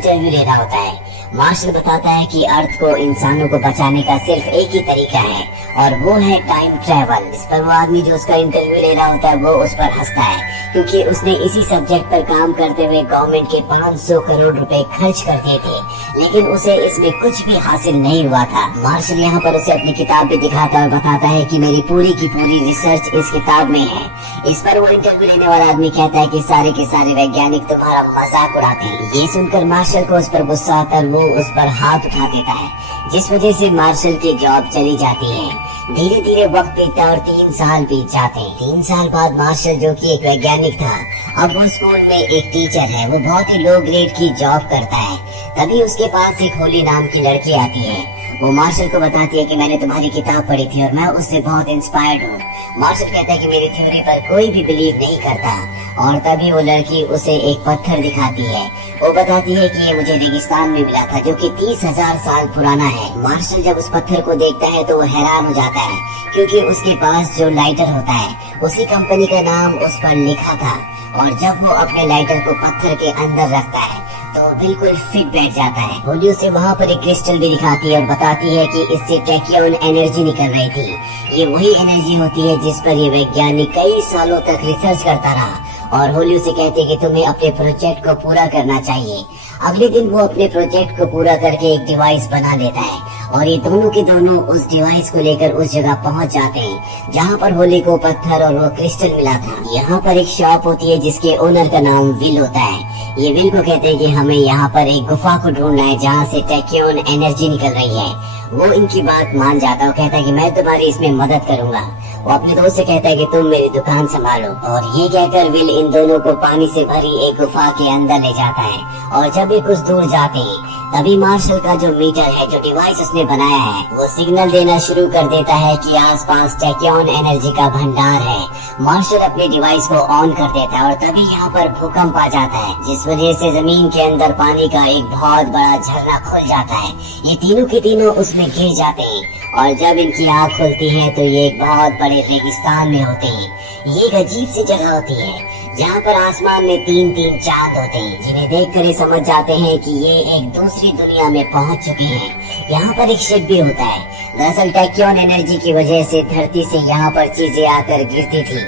Interview ले रहा होता है। मार्शल बताता है कि अर्थ को इंसानों को बचाने का सिर्फ एक ही तरीका है और वो है टाइम ट्रेवल। इस पर वो आदमी जो उसका इंटरव्यू ले रहा होता है वो उस पर हंसता है, क्योंकि उसने इसी सब्जेक्ट पर काम करते हुए गवर्नमेंट के 500 करोड़ रुपए खर्च कर दिए थे, लेकिन उसे इसमें कुछ भी हासिल नहीं हुआ था। मार्शल यहाँ पर उसे अपनी किताब भी दिखाता है और बताता है कि मेरी पूरी की पूरी रिसर्च इस किताब में है। इस पर वो इंटरव्यू लेने वाला आदमी कहता है कि सारे के सारे वैज्ञानिक तुम्हारा मजाक उड़ाते हैं। ये सुनकर मार्शल को उस पर गुस्सा आता है, वो उस पर हाथ उठा देता है, जिस वजह से मार्शल की जॉब चली जाती है। धीरे धीरे वक्त बीतता है और 3 साल बीत जाते हैं। 3 साल बाद मार्शल, जो कि एक वैज्ञानिक था, अब वो स्कूल में एक टीचर है। वो बहुत ही लो ग्रेड की जॉब करता है। तभी उसके पास एक होली नाम की लड़की आती है। वो मार्शल को बताती है कि मैंने तुम्हारी किताब पढ़ी थी और मैं उससे बहुत इंस्पायर्ड हूँ। मार्शल कहता है कि मेरी थ्योरी पर कोई भी बिलीव नहीं करता, और तभी वो लड़की उसे एक पत्थर दिखाती है। वो बताती है कि ये मुझे रेगिस्तान में मिला था, जो कि 30,000 साल पुराना है। मार्शल जब उस पत्थर को देखता है तो वो हैरान हो जाता है, क्योंकि उसके पास जो लाइटर होता है उसी कंपनी का नाम उस पर लिखा था, और जब वो अपने लाइटर को पत्थर के अंदर रखता है तो बिल्कुल फिट बैठ जाता है। होली उसे वहाँ पर एक क्रिस्टल भी दिखाती है और बताती है कि इससे टैक्योन एनर्जी निकल रही थी। ये वही एनर्जी होती है जिस पर ये वैज्ञानिक कई सालों तक रिसर्च करता रहा। और होली उसे कहती है कि तुम्हें अपने प्रोजेक्ट को पूरा करना चाहिए। अगले दिन वो अपने प्रोजेक्ट को पूरा करके एक डिवाइस बना लेता है, और ये दोनों के दोनों उस डिवाइस को लेकर उस जगह पहुंच जाते हैं जहां पर होली को पत्थर और वो क्रिस्टल मिला था। यहाँ पर एक शॉप होती है जिसके ओनर का नाम विल होता है। ये विल को कहते हैं कि हमें यहाँ पर एक गुफा को ढूंढना है जहाँ से टैक्योन एनर्जी निकल रही है। वो इनकी बात मान जाता है। वो कहता है कि मैं तुम्हारी इसमें मदद करूंगा। वो अपने दोस्त से कहता है कि तुम मेरी दुकान संभालो, और ये कहकर विल इन दोनों को पानी से भरी एक गुफा के अंदर ले जाता है। और जब ये कुछ दूर जाते हैं तभी मार्शल का जो मीटर है, जो डिवाइस उसने बनाया है, वो सिग्नल देना शुरू कर देता है कि आसपास टैक्योन एनर्जी का भंडार है। मार्शल अपने डिवाइस को ऑन कर देता है और तभी यहाँ पर भूकंप आ जाता है, जिस वजह से जमीन के अंदर पानी का एक बहुत बड़ा झरना खुल जाता है। ये तीनों के तीनों उसमें गिर जाते हैं, और जब इनकी आँख खुलती है तो ये एक बहुत बड़े रेगिस्तान में होते हैं। ये एक अजीब सी जगह होती है जहाँ पर आसमान में 3-3 चांद होते हैं, जिन्हें देखकर ये समझ जाते हैं कि ये एक दूसरी दुनिया में पहुँच चुके हैं। यहाँ पर एक शिप भी होता है। दरअसल टैक्योन एनर्जी की वजह से धरती से यहाँ पर चीजें आकर गिरती थी।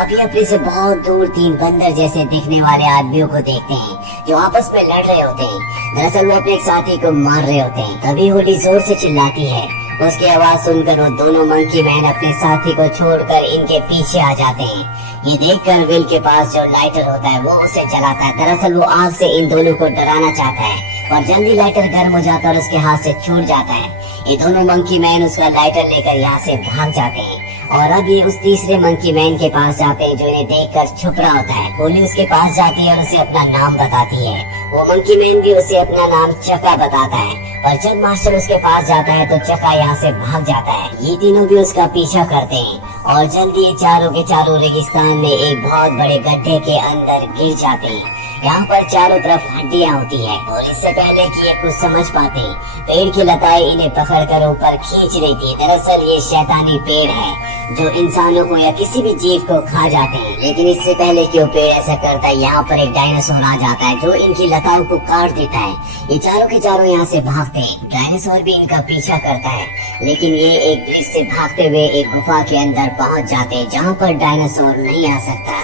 अभी अपने से बहुत दूर 3 बंदर जैसे दिखने वाले आदमियों को देखते हैं जो आपस में लड़ रहे होते हैं। दरअसल वो अपने एक साथी को मार रहे होते हैं। तभी होली जोर से चिल्लाती है। उसकी आवाज सुनकर वो दोनों मंकी मैन अपने साथी को छोड़कर इनके पीछे आ जाते हैं। ये देखकर विल के पास जो लाइटर होता है वो उसे जलाता है। दरअसल वो आग से इन दोनों को डराना चाहता है, और जल्दी लाइटर गर्म हो जाता है और उसके हाथ से छूट जाता है। ये दोनों मंकी मैन उसका लाइटर लेकर यहाँ से भाग जाते हैं, और अब ये उस तीसरे मंकी मैन के पास जाते हैं जो इन्हें देखकर छुप रहा होता है। होली उसके पास जाती है और उसे अपना नाम बताती है। वो मंकी मैन भी उसे अपना नाम चका बताता है, पर जब मास्टर उसके पास जाता है तो चका यहाँ से भाग जाता है। ये तीनों भी उसका पीछा करते हैं, और जल्दी ये चारों के चारों रेगिस्तान में एक बहुत बड़े गड्ढे के अंदर गिर जाते हैं। यहाँ पर चारों तरफ हड्डियाँ होती है, और इससे पहले कि ये कुछ समझ पाते पेड़ की लताएं इन्हें पकड़कर ऊपर खींच रही थी। दरअसल ये शैतानी पेड़ है जो इंसानों को या किसी भी जीव को खा जाते हैं। लेकिन इससे पहले कि वो पेड़ ऐसा करता है, यहाँ पर एक डायनासोर आ जाता है जो इनकी लताओं को काट देता है। ये चारों के चारों यहाँ से भागते हैं। डायनासोर भी इनका पीछा करता है, लेकिन ये एक ब्रिज से भागते हुए एक गुफा के अंदर पहुँच जाते हैं जहाँ पर डायनासोर नहीं आ सकता।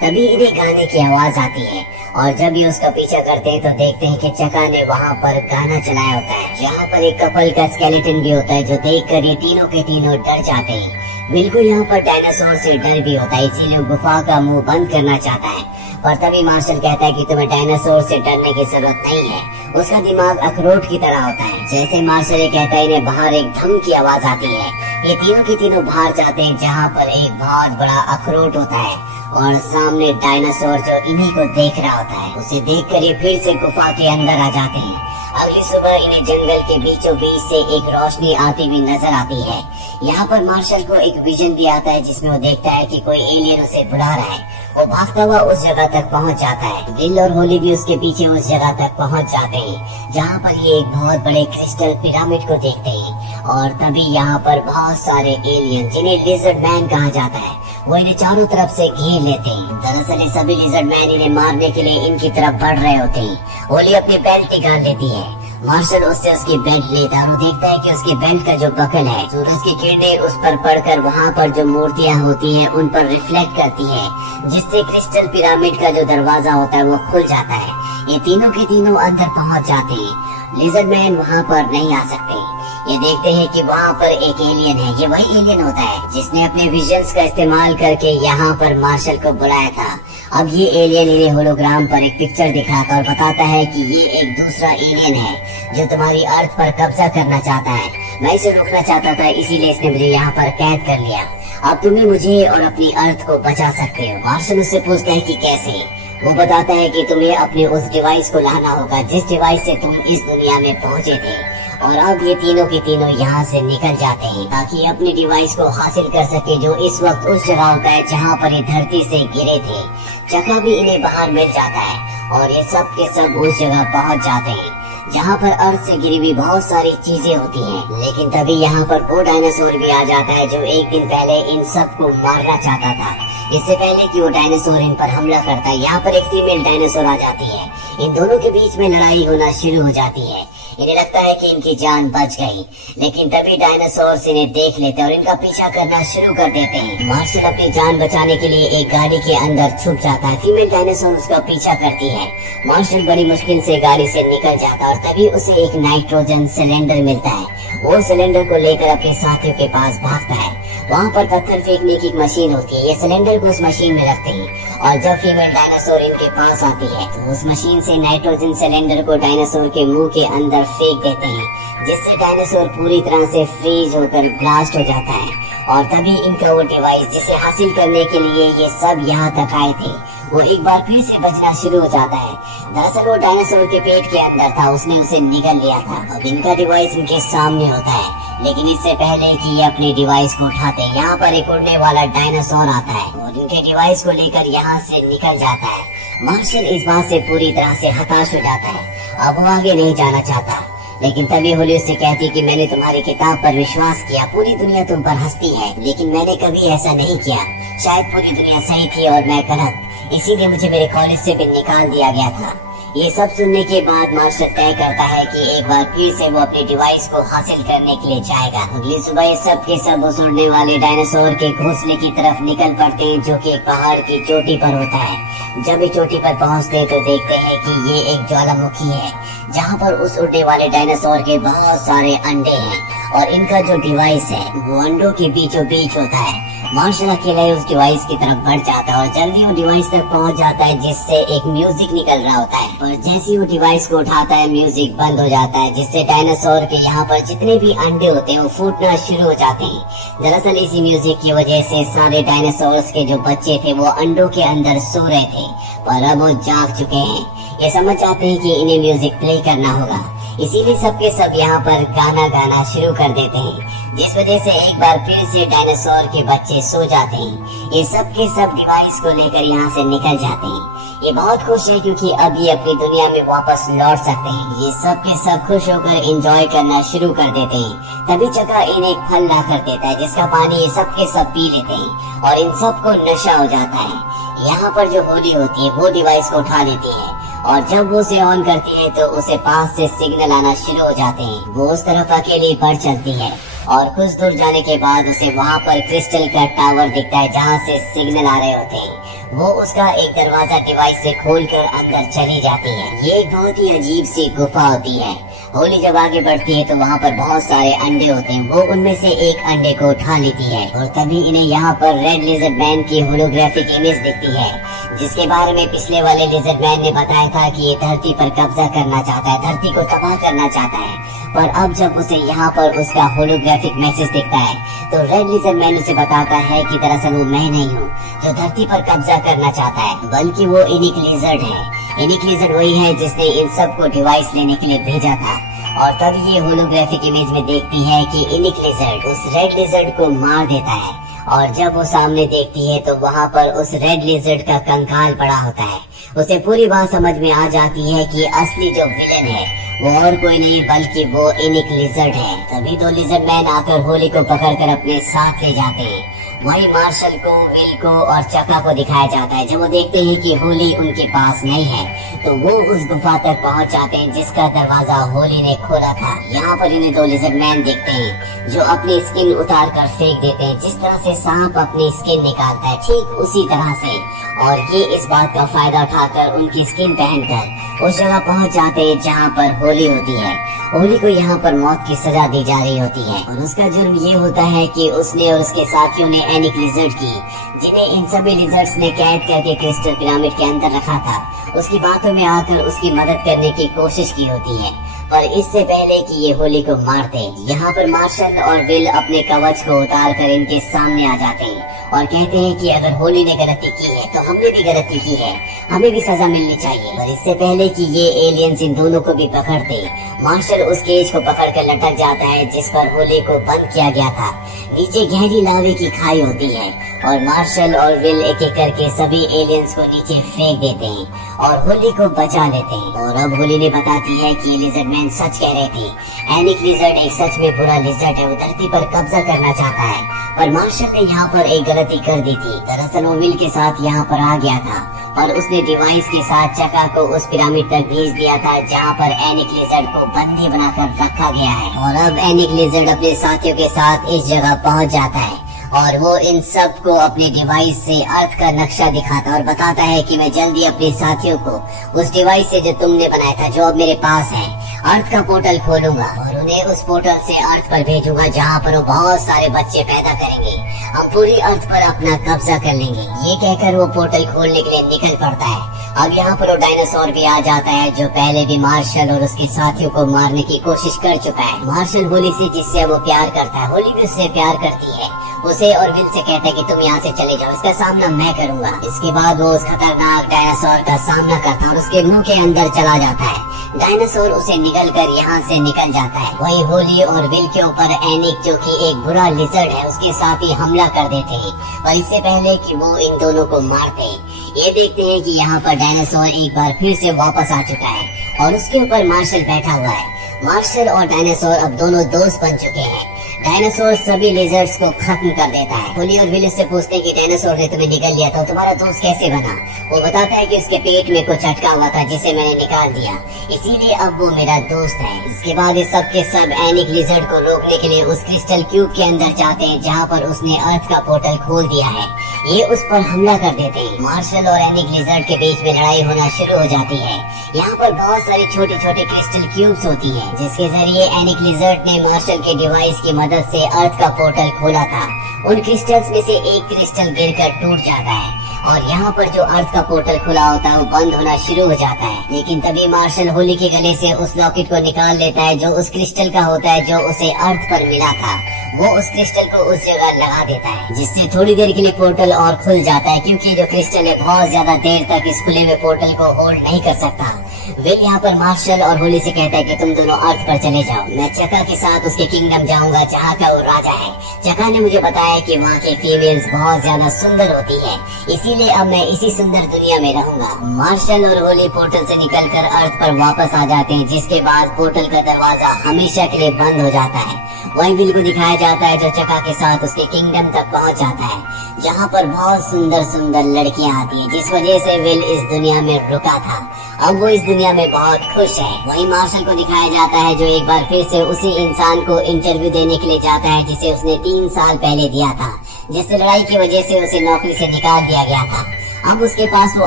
तभी इन्हें गाने की आवाज आती है, और जब ये उसका पीछा करते हैं तो देखते हैं कि चका ने वहाँ पर गाना चलाया होता है, जहाँ पर एक कपल का स्केलेटन भी होता है, जो देखकर ये तीनों के तीनों डर जाते हैं। बिल्कुल यहाँ पर डायनासोर से डर भी होता है, इसीलिए गुफा का मुंह बंद करना चाहता है। पर तभी मार्शल कहता है कि तुम्हें डायनासोर से डरने की जरूरत नहीं है, उसका दिमाग अखरोट की तरह होता है। जैसे मार्शल ये कहता है, इन्हें बाहर एक धम की आवाज आती है। ये तीनों के तीनों बाहर जाते हैं जहाँ पर एक बहुत बड़ा अखरोट होता है, और सामने डायनासोर जो इन्हीं को देख रहा होता है। उसे देखकर ये फिर से गुफा के अंदर आ जाते हैं। अगली सुबह इन्हें जंगल के बीचों बीच से एक रोशनी आती हुई नजर आती है। यहाँ पर मार्शल को एक विजन भी आता है जिसमें वो देखता है कि कोई एलियन उसे बुला रहा है। वो भागता हुआ उस जगह तक पहुँच जाता है। विल और होली भी उसके पीछे उस जगह तक पहुँच जाते हैं जहाँ पर ये एक बहुत बड़े क्रिस्टल पिरामिड को देखते हैं। और तभी यहाँ पर बहुत सारे एलियन, जिन्हें लिजर्ड मैन कहा जाता है, वो इन्हें चारों तरफ से घेर लेते हैं। दरअसल ये सभी लिजर्ड मैन इन्हें मारने के लिए इनकी तरफ बढ़ रहे होते हैं। होली अपनी बेल्ट निकाल लेती है। मार्शल उससे उसकी बेल्ट लेता है और देखता है कि उसकी बेल्ट का जो बकल है, सूरज की किरणें उस पर पड़कर वहाँ पर जो मूर्तियाँ होती हैं उन पर रिफ्लेक्ट करती है, जिससे क्रिस्टल पिरामिड का जो दरवाजा होता है वो खुल जाता है। ये तीनों के तीनों अंदर पहुँच जाते हैं। लिजर्ड मैन वहाँ पर नहीं आ सकते। ये देखते हैं कि वहाँ पर एक एलियन है। ये वही एलियन होता है जिसने अपने विजन्स का इस्तेमाल करके यहाँ पर मार्शल को बुलाया था। अब ये एलियन इन्हें होलोग्राम पर एक पिक्चर दिखाता और बताता है कि ये एक दूसरा एलियन है जो तुम्हारी अर्थ पर कब्जा करना चाहता है। मैं इसे रोकना चाहता था, इसीलिए इसने मुझे यहाँ पर कैद कर लिया। अब तुम्हें मुझे और अपनी अर्थ को बचा सकते हो। मार्शल उससे पूछता है कि कैसे। वो बताता है कि तुम्हें अपने उस डिवाइस को लाना होगा जिस डिवाइस से तुम इस दुनिया में पहुँचे थे। और अब ये तीनों के तीनों यहाँ से निकल जाते हैं ताकि अपने डिवाइस को हासिल कर सके, जो इस वक्त उस जगह होता है जहाँ पर ये धरती से गिरे थे। चक्का भी इन्हें बाहर मिल जाता है और ये सब के सब उस जगह पहुँच जाते हैं जहाँ पर अर्थ से गिरी हुई बहुत सारी चीजें होती हैं। लेकिन तभी यहाँ पर वो डायनासोर भी आ जाता है जो एक दिन पहले इन सबको मारना चाहता था। इससे पहले कि वो डायनासोर इन पर हमला करता है, यहाँ पर एक फीमेल डायनासोर आ जाती है। इन दोनों के बीच में लड़ाई होना शुरू हो जाती है। इन्हें लगता है कि इनकी जान बच गई, लेकिन तभी डायनासोर इन्हें देख लेते हैं और इनका पीछा करना शुरू कर देते हैं। मार्शल अपनी जान बचाने के लिए एक गाड़ी के अंदर छुप जाता है। फीमेल डायनासोर उसका पीछा करती है। मार्शल बड़ी मुश्किल से गाड़ी से निकल जाता है और तभी उसे एक नाइट्रोजन सिलेंडर मिलता है। वो सिलेंडर को लेकर अपने साथियों के पास भागता है। वहाँ पर पत्थर फेंकने की एक मशीन होती है। ये सिलेंडर को उस मशीन में रखते हैं और जब फीमेल डायनासोर इनके पास आती है तो उस मशीन से नाइट्रोजन सिलेंडर को डायनासोर के मुंह के अंदर फेंक देते हैं, जिससे डायनासोर पूरी तरह से फ्रीज होकर ब्लास्ट हो जाता है। और तभी इनका वो डिवाइस जिसे हासिल करने के लिए ये सब यहाँ तक आए थे, वो एक बार फिर से बचना शुरू हो जाता है। दरअसल वो डायनासोर के पेट के अंदर था, उसने उसे निगल लिया था। अब इनका डिवाइस इनके सामने होता है, लेकिन इससे पहले कि ये अपने डिवाइस को उठाते हैं, यहाँ पर एक उड़ने वाला डायनासोर आता है और इनके डिवाइस को लेकर यहाँ से निकल जाता है। मार्शल इस बात से पूरी तरह से हताश हो जाता है। अब वो आगे नहीं जाना चाहता, लेकिन तभी होली उससे कहती कि मैंने तुम्हारी किताब पर विश्वास किया, पूरी दुनिया तुम पर हंसती है, लेकिन मैंने कभी ऐसा नहीं किया। शायद पूरी दुनिया सही थी और मैं गलत, इसीलिए मुझे मेरे कॉलेज से भी निकाल दिया गया था। ये सब सुनने के बाद मार्शल तय करता है कि एक बार फिर से वो अपने डिवाइस को हासिल करने के लिए जाएगा। अगली सुबह ये सब के सब उस उड़ने वाले डायनासोर के घोंसले की तरफ निकल पड़ते हैं, जो कि एक पहाड़ की चोटी पर होता है। जब ये चोटी पर पहुंचते हैं तो देखते हैं कि ये एक ज्वालामुखी है, जहाँ पर उस उड़ने वाले डायनासोर के बहुत सारे अंडे हैं और इनका जो डिवाइस है वो अंडों के बीचों बीच होता है। मार्शल अकेला उस डिवाइस की तरफ बढ़ जाता है और जल्दी वो डिवाइस तक पहुंच जाता है, जिससे एक म्यूजिक निकल रहा होता है। और जैसे ही वो डिवाइस को उठाता है, म्यूजिक बंद हो जाता है, जिससे डायनासोर के यहाँ पर जितने भी अंडे होते हैं वो फूटना शुरू हो जाते हैं। दरअसल इसी म्यूजिक की वजह से सारे डायनासोर्स के जो बच्चे थे वो अंडों के अंदर सो रहे थे, पर अब वो जाग चुके हैं। ये समझ जाते हैं कि इन्हें म्यूजिक प्ले करना होगा, इसीलिए सबके सब यहाँ पर गाना गाना शुरू कर देते हैं, जिस वजह से एक बार फिर से डायनासोर के बच्चे सो जाते हैं। ये सब के सब डिवाइस को लेकर यहाँ से निकल जाते हैं। ये बहुत खुश है क्योंकि अब ये अपनी दुनिया में वापस लौट सकते हैं। ये सब के सब खुश होकर एंजॉय करना शुरू कर देते हैं। तभी चक्का इन्हें एक फल ला कर देता है, जिसका पानी ये सब के सब पी लेते हैं और इन सबको नशा हो जाता है। यहाँ पर जो होली होती है वो डिवाइस को उठा लेती है और जब वो उसे ऑन करती है तो उसे पास से सिग्नल आना शुरू हो जाते हैं। वो उस तरफ अकेली बढ़ चलती है और कुछ दूर जाने के बाद उसे वहाँ पर क्रिस्टल का टावर दिखता है, जहाँ से सिग्नल आ रहे होते हैं। वो उसका एक दरवाजा डिवाइस से खोलकर अंदर चली जाती है। ये एक बहुत ही अजीब सी गुफा होती है। होली जब आगे बढ़ती है तो वहाँ पर बहुत सारे अंडे होते हैं। वो उनमें से एक अंडे को उठा लेती है और तभी इन्हें यहाँ पर रेड लिजर्ड मैन की होलोग्राफिक इमेज दिखती है, जिसके बारे में पिछले वाले लिजर्ड मैन ने बताया था कि ये धरती पर कब्जा करना चाहता है, धरती को तबाह करना चाहता है। पर अब जब उसे यहाँ पर उसका होलोग्राफिक मैसेज दिखता है तो रेड लिजर्ड मैन उसे बताता है कि दरअसल वो मैं नहीं हूँ जो धरती पर कब्जा करना चाहता है, बल्कि वो इनिक लिजर्ड है। इनिक लिजर्ड वही है जिसने इन सबको डिवाइस लेने के लिए भेजा था। और तब ये होलोग्राफिक इमेज में देखती है कि इनिक लिजर्ड उस रेड लिजर्ड को मार देता है और जब वो सामने देखती है तो वहाँ पर उस रेड लिजर्ड का कंकाल पड़ा होता है। उसे पूरी बात समझ में आ जाती है कि असली जो विलेन है वो और कोई नहीं बल्कि वो इनिक लिजर्ड है। तभी तो लिजर्ड मैन आकर होली को पकड़कर अपने साथ ले जाते हैं वहीं मार्शल को, विल को और चका को दिखाया जाता है। जब वो देखते हैं कि होली उनके पास नहीं है तो वो उस गुफा तक पहुंच जाते हैं जिसका दरवाजा होली ने खोला था। यहाँ पर इन्हें दो लिजर्ड मैन देखते हैं जो अपनी स्किन उतार कर फेंक देते हैं। जिस तरह से सांप अपनी स्किन निकालता है ठीक उसी तरह से, और ये इस बात का फायदा उठाकर उनकी स्किन पहनकर उस जगह पहुंच जाते हैं जहाँ पर होली होती है। होली को यहाँ पर मौत की सजा दी जा रही होती है और उसका जुर्म ये होता है कि उसने और उसके साथियों ने एनिक लिजर्ड की, जिन्हें इन सभी लिजर्ड्स ने कैद करके क्रिस्टल पिरामिड के अंदर रखा था, उसकी बातों में आकर उसकी मदद करने की कोशिश की होती है। पर इससे पहले कि ये होली को मारते, यहाँ पर मार्शल और विल अपने कवच को उतार कर इनके सामने आ जाते हैं और कहते हैं कि अगर होली ने गलती की है तो हमने भी गलती की है, हमें भी सजा मिलनी चाहिए। पर इससे पहले कि ये एलियंस इन दोनों को भी पकड़ते, मार्शल उस केज को पकड़कर लटक जाता है जिस पर होली को बंद किया गया था। नीचे गहरी लावे की खाई होती है और मार्शल और विल एक एक करके सभी एलियंस को नीचे फेंक देते हैं और होली को बचा लेते हैं। और अब होली ने बताती है कि लिजर्ड मैन सच कह रहे थे। एनिक लिजर्ड एक सच में बुरा लिजर्ड है, वो धरती पर कब्जा करना चाहता है। पर मार्शल ने यहाँ पर एक गलती कर दी थी। दरअसल वो विल के साथ यहाँ पर आ गया था और उसने डिवाइस के साथ चका को उस पिरामिड तक भेज दिया था जहाँ पर एनिक लिजर्ड को बंदी बनाकर रखा गया है। और अब एनिक लिजर्ड अपने साथियों के साथ इस जगह पहुँच जाता है और वो इन सब को अपने डिवाइस से अर्थ का नक्शा दिखाता और बताता है कि मैं जल्दी अपने साथियों को उस डिवाइस से जो तुमने बनाया था, जो अब मेरे पास है, अर्थ का पोर्टल खोलूंगा और उन्हें उस पोर्टल से अर्थ पर भेजूंगा जहाँ पर वो बहुत सारे बच्चे पैदा करेंगे। हम पूरी अर्थ पर अपना कब्जा कर लेंगे। ये कहकर वो पोर्टल खोलने के लिए निकल पड़ता है। अब यहाँ पर वो डायनासोर भी आ जाता है जो पहले भी मार्शल और उसके साथियों को मारने की कोशिश कर चुका है। मार्शल होली से, जिससे वो प्यार करता है, होली भी उससे प्यार करती है, उसे और विल से कहता है कि तुम यहाँ से चले जाओ, इसका सामना मैं करूंगा। इसके बाद वो उस खतरनाक डायनासोर का सामना करता है और उसके मुंह के अंदर चला जाता है। डायनासोर उसे निगलकर यहाँ से निकल जाता है। वही होली और विल के ऊपर एनिक, जो कि एक बुरा लिजर्ड है, उसके साथ ही हमला कर देते हैं। और इससे पहले कि वो इन दोनों को मारते, ये देखते हैं कि यहाँ पर डायनासोर एक बार फिर से वापस आ चुका है और उसके ऊपर मार्शल बैठा हुआ है। मार्शल और डायनासोर अब दोनों दोस्त बन चुके हैं। डायनासोर सभी लेजर्स को खत्म कर देता है। होली और विल से पूछते हैं कि डायनासोर ने तुम्हें निगल लिया था, तुम्हारा दोस्त कैसे बना? वो बताता है कि उसके पेट में कुछ अटका हुआ था जिसे मैंने निकाल दिया, इसीलिए अब वो मेरा दोस्त है। इसके बाद ये सब के सब एनिक लिजर्ड को रोकने के लिए उस क्रिस्टल क्यूब के अंदर जाते हैं जहाँ पर उसने अर्थ का पोर्टल खोल दिया है। ये उस पर हमला कर देते हैं। मार्शल और एनिक लिजर्ड के बीच में लड़ाई होना शुरू हो जाती है। यहाँ पर बहुत सारी छोटे छोटे क्रिस्टल क्यूब्स होती हैं, जिसके जरिए एनिक लिजर्ड ने मार्शल के डिवाइस की मदद से अर्थ का पोर्टल खोला था। उन क्रिस्टल्स में से एक क्रिस्टल गिरकर टूट जाता है और यहाँ पर जो अर्थ का पोर्टल खुला होता है वो बंद होना शुरू हो जाता है। लेकिन तभी मार्शल होली के गले से उस लॉकेट को निकाल लेता है जो उस क्रिस्टल का होता है जो उसे अर्थ पर मिला था। वो उस क्रिस्टल को उस जगह लगा देता है जिससे थोड़ी देर के लिए पोर्टल और खुल जाता है, क्योंकि जो क्रिस्टल है बहुत ज्यादा देर तक इस खुले हुए पोर्टल को होल्ड नहीं कर सकता। विल यहाँ पर मार्शल और होली से कहता है कि तुम दोनों अर्थ पर चले जाओ, मैं चका के साथ उसके किंगडम जाऊंगा जहाँ का वो राजा है। चका ने मुझे बताया कि वहाँ की फीमेल्स बहुत ज्यादा सुंदर होती है, इसीलिए अब मैं इसी सुंदर दुनिया में रहूंगा। मार्शल और होली पोर्टल से निकलकर अर्थ पर वापस आ जाते हैं, जिसके बाद पोर्टल का दरवाजा हमेशा के लिए बंद हो जाता है। वही विल को दिखाया जाता है जो चका के साथ उसके किंगडम तक पहुँच जाता है, जहाँ पर बहुत सुंदर सुंदर लड़कियाँ आती हैं, जिस वजह से विल इस दुनिया में रुका था। अब वो इस दुनिया में बहुत खुश है। वही मार्शल को दिखाया जाता है जो एक बार फिर से उसी इंसान को इंटरव्यू देने के लिए जाता है जिसे उसने 3 साल पहले दिया था, जिससे लड़ाई की वजह से उसे नौकरी से निकाल दिया गया था। अब उसके पास वो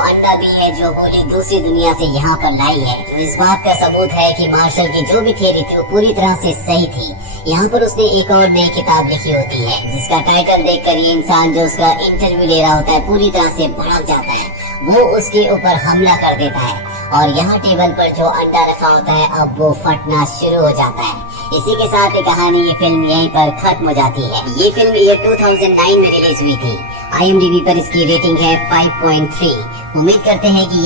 अंडा भी है जो होली दूसरी दुनिया से यहाँ पर लाई है, जो इस बात का सबूत है कि मार्शल की जो भी थियरी थी वो पूरी तरह से सही थी। यहाँ पर उसने एक और नई किताब लिखी होती है जिसका टाइटल देखकर ये इंसान जो उसका इंटरव्यू ले रहा होता है पूरी तरह से भड़क जाता है। वो उसके ऊपर हमला कर देता है और यहाँ टेबल पर जो अंडा रखा होता है अब वो फटना शुरू हो जाता है। इसी के साथ ये कहानी, ये फिल्म यहीं पर खत्म हो जाती है। ये फिल्म ईयर 2009 में रिलीज हुई थी। IMDb पर इसकी रेटिंग है 5.3। उम्मीद करते हैं कि